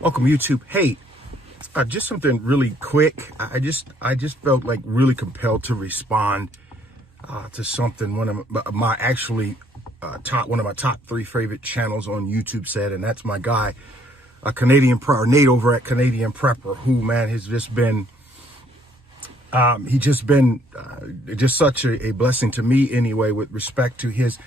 Welcome, YouTube. Hey, just something really quick. I just felt like really compelled to respond to something one of my top 3 favorite channels on YouTube said, and that's my guy, Nate over at Canadian Prepper, who, man, has just been just such a blessing to me anyway, with respect to his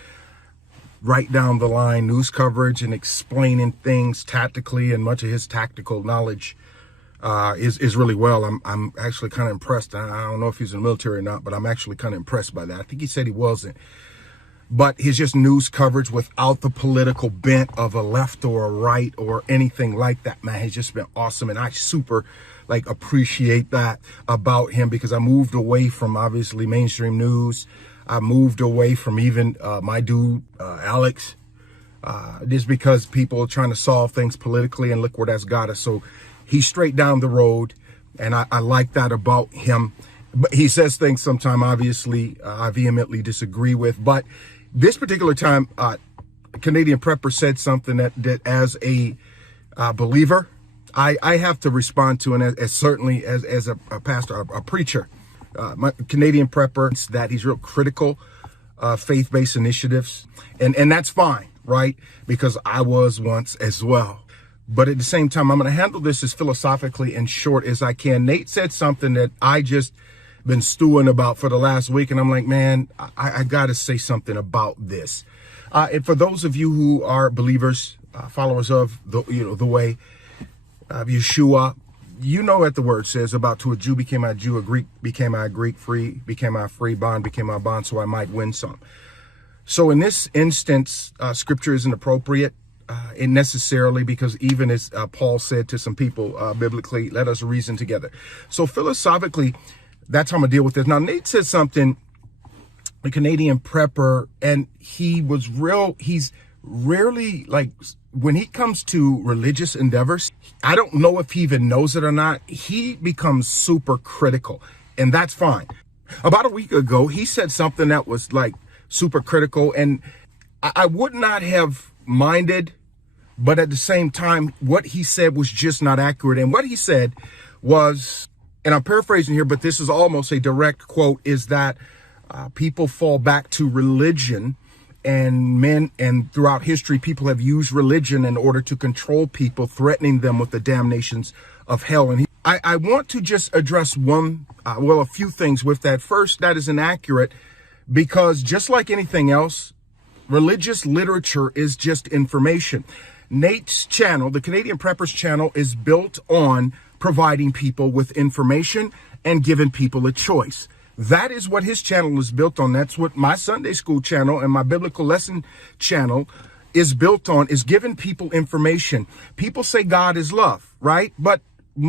right down the line news coverage and explaining things tactically, and much of his tactical knowledge is really well. I'm actually kind of impressed. I don't know if he's in the military or not, but I'm actually kind of impressed by that. I think he said he wasn't, but his just news coverage without the political bent of a left or a right or anything like that, man, has just been awesome. And I super appreciate that about him, because I moved away from obviously mainstream news. I moved away from even my dude, Alex, just because people are trying to solve things politically, and look where that's got us. So he's straight down the road, and I like that about him. But he says things sometimes, obviously, I vehemently disagree with. But this particular time, Canadian Prepper said something that as a believer, I have to respond to, and as certainly as a pastor, a preacher. My Canadian Prepper, that he's real critical of faith-based initiatives, and that's fine, right? Because I was once as well. But at the same time, I'm going to handle this as philosophically and short as I can. Nate said something that I just been stewing about for the last week, and I'm like, man, I got to say something about this. And for those of you who are believers, followers of the way of Yeshua, you know what the word says about, to a Jew became I Jew, a Greek became I Greek, free became I free, bond became I bond, so I might win some. So in this instance, scripture isn't appropriate, and necessarily, because even as Paul said to some people biblically, let us reason together. So philosophically, that's how I'm gonna deal with this. Now, Nate said something, the Canadian Prepper, and he's rarely, like, when he comes to religious endeavors, I don't know if he even knows it or not, he becomes super critical, and that's fine. About a week ago, he said something that was like super critical, and I would not have minded, but at the same time, what he said was just not accurate. And what he said was, and I'm paraphrasing here, but this is almost a direct quote, is that people fall back to religion, and throughout history, people have used religion in order to control people, threatening them with the damnations of hell. And I want to just address a few things with that. First, that is inaccurate, because just like anything else, religious literature is just information. Nate's channel, the Canadian Prepper's channel, is built on providing people with information and giving people a choice. That is what his channel is built on. That's what my Sunday school channel and my biblical lesson channel is built on, is giving people information. People say God is love, right?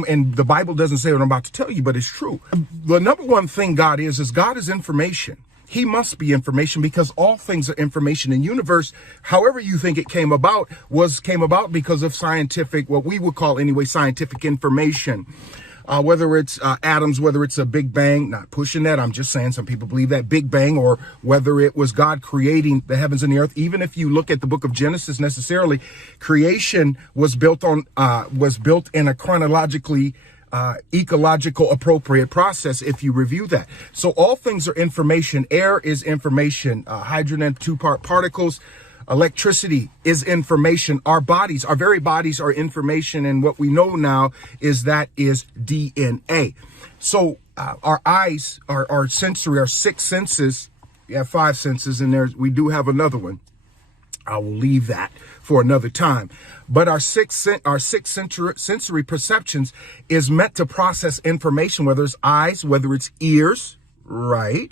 And the Bible doesn't say what I'm about to tell you, but it's true. The number one thing God is God is information. He must be information, because all things are information. In universe, however you think it came about because of scientific, what we would call anyway, scientific information. Whether it's atoms, whether it's a Big Bang, not pushing that, I'm just saying some people believe that Big Bang, or whether it was God creating the heavens and the earth. Even if you look at the book of Genesis, necessarily, creation was built in a chronologically ecological appropriate process, if you review that. So all things are information. Air is information, hydrogen and two-part particles. Electricity is information. Our very bodies are information. And what we know now is that is DNA. So our eyes, our sensory, our 6 senses, we have 5 senses, and we do have another one. I will leave that for another time. But our six sensory perceptions is meant to process information, whether it's eyes, whether it's ears, right?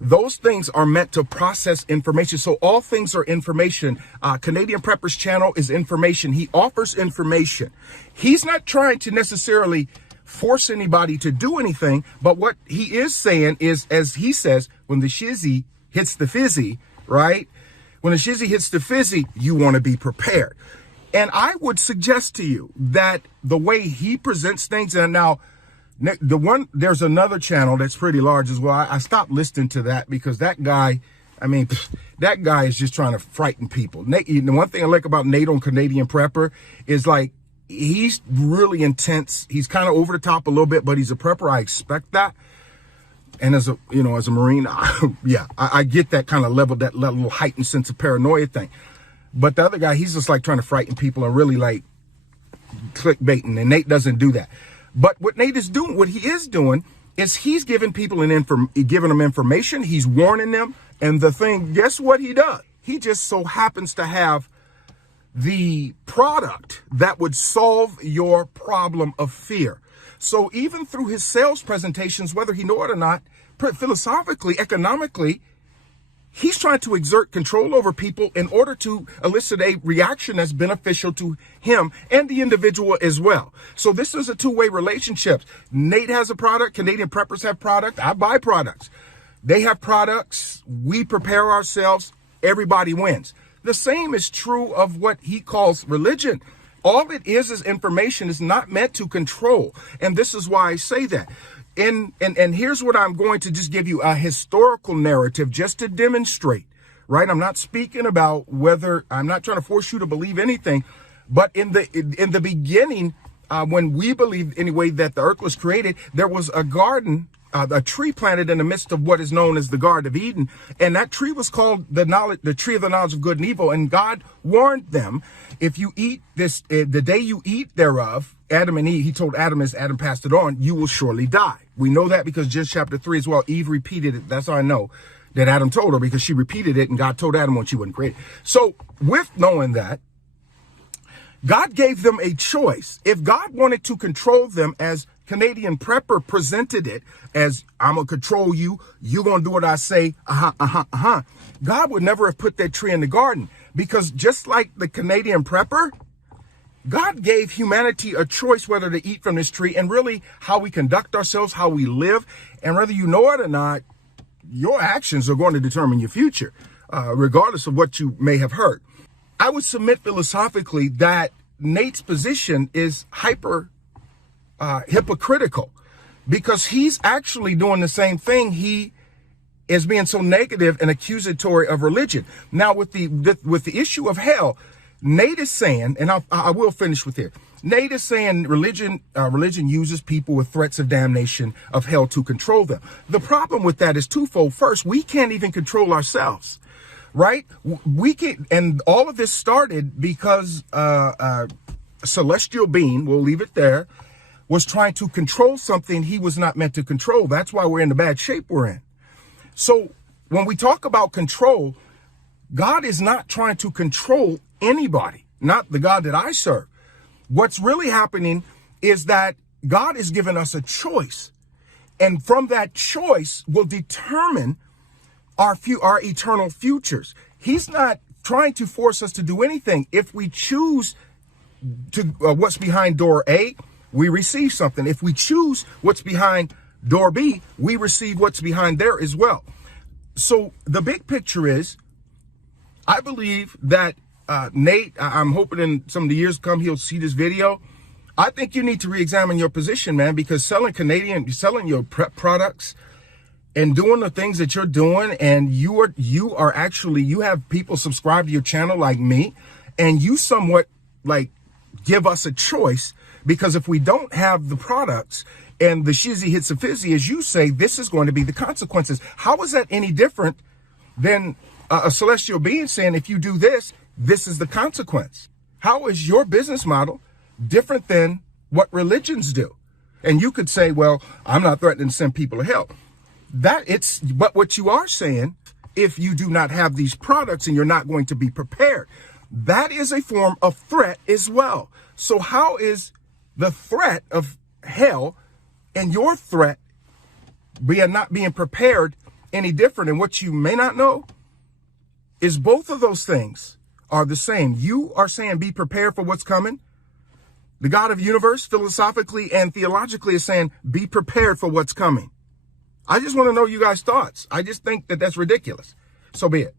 Those things are meant to process information. So all things are information. Canadian Prepper's channel is information. He offers information. He's not trying to necessarily force anybody to do anything, but what he is saying is, as he says, when the shizzy hits the fizzy, right? When the shizzy hits the fizzy, you want to be prepared. And I would suggest to you that the way he presents things, and now there's another channel that's pretty large as well. I stopped listening to that, because that guy, that guy is just trying to frighten people. Nate, the one thing I like about Nate on Canadian Prepper is, like, he's really intense. He's kind of over the top a little bit, but he's a prepper. I expect that. And as a Marine, I get that kind of level, that little heightened sense of paranoia thing. But the other guy, he's just like trying to frighten people and really like clickbaiting. And Nate doesn't do that. But what Nate is doing, what he is doing, is he's giving people giving them information. He's warning them. And the thing, guess what he does? He just so happens to have the product that would solve your problem of fear. So even through his sales presentations, whether he know it or not, philosophically, economically, he's trying to exert control over people in order to elicit a reaction that's beneficial to him and the individual as well. So this is a two-way relationship. Nate has a product. Canadian preppers have product. I buy products. They have products. We prepare ourselves. Everybody wins. The same is true of what he calls religion. All it is information. Is not meant to control. And this is why I say that. And here's what I'm going to just give you a historical narrative just to demonstrate, right? I'm not speaking about whether, I'm not trying to force you to believe anything, but in the beginning, when we believed anyway that the earth was created, there was a garden, a tree planted in the midst of what is known as the Garden of Eden. And that tree was called the tree of the knowledge of good and evil. And God warned them, if you eat this, the day you eat thereof, Adam and Eve, he told Adam as Adam passed it on, you will surely die. We know that because Genesis chapter 3 as well, Eve repeated it. That's how I know that Adam told her, because she repeated it and God told Adam when she wasn't created. So with knowing that, God gave them a choice. If God wanted to control them as Canadian Prepper presented it as, I'm going to control you, you're going to do what I say, God would never have put that tree in the garden, because just like the Canadian Prepper, God gave humanity a choice whether to eat from this tree, and really how we conduct ourselves, how we live. And whether you know it or not, your actions are going to determine your future, regardless of what you may have heard. I would submit philosophically that Nate's position is hypocritical, because he's actually doing the same thing. He is being so negative and accusatory of religion. Now, with the issue of hell, Nate is saying, and I will finish with it. Nate is saying religion uses people with threats of damnation of hell to control them. The problem with that is twofold. First, we can't even control ourselves, right? We can, and all of this started because a celestial being, we'll leave it there, was trying to control something he was not meant to control. That's why we're in the bad shape we're in. So when we talk about control, God is not trying to control anybody, not the God that I serve. What's really happening is that God has given us a choice, and from that choice will determine our eternal futures. He's not trying to force us to do anything. If we choose to what's behind door A, we receive something. If we choose what's behind door B, we receive what's behind there as well. So the big picture is, I believe that Nate, I'm hoping in some of the years to come, he'll see this video. I think you need to re-examine your position, man, because selling your prep products and doing the things that you're doing, and you have people subscribe to your channel like me, and you somewhat like give us a choice, because if we don't have the products and the shizzy hits a fizzy, as you say, this is going to be the consequences. How is that any different than a celestial being saying, if you do this, this is the consequence? How is your business model different than what religions do? And you could say, well, I'm not threatening to send people to hell. But what you are saying, if you do not have these products and you're not going to be prepared, that is a form of threat as well. So how is the threat of hell and your threat not being prepared any different? And what you may not know is both of those things are the same. You are saying be prepared for what's coming. The God of the universe, philosophically and theologically, is saying be prepared for what's coming. I just want to know you guys' thoughts. I just think that that's ridiculous. So be it.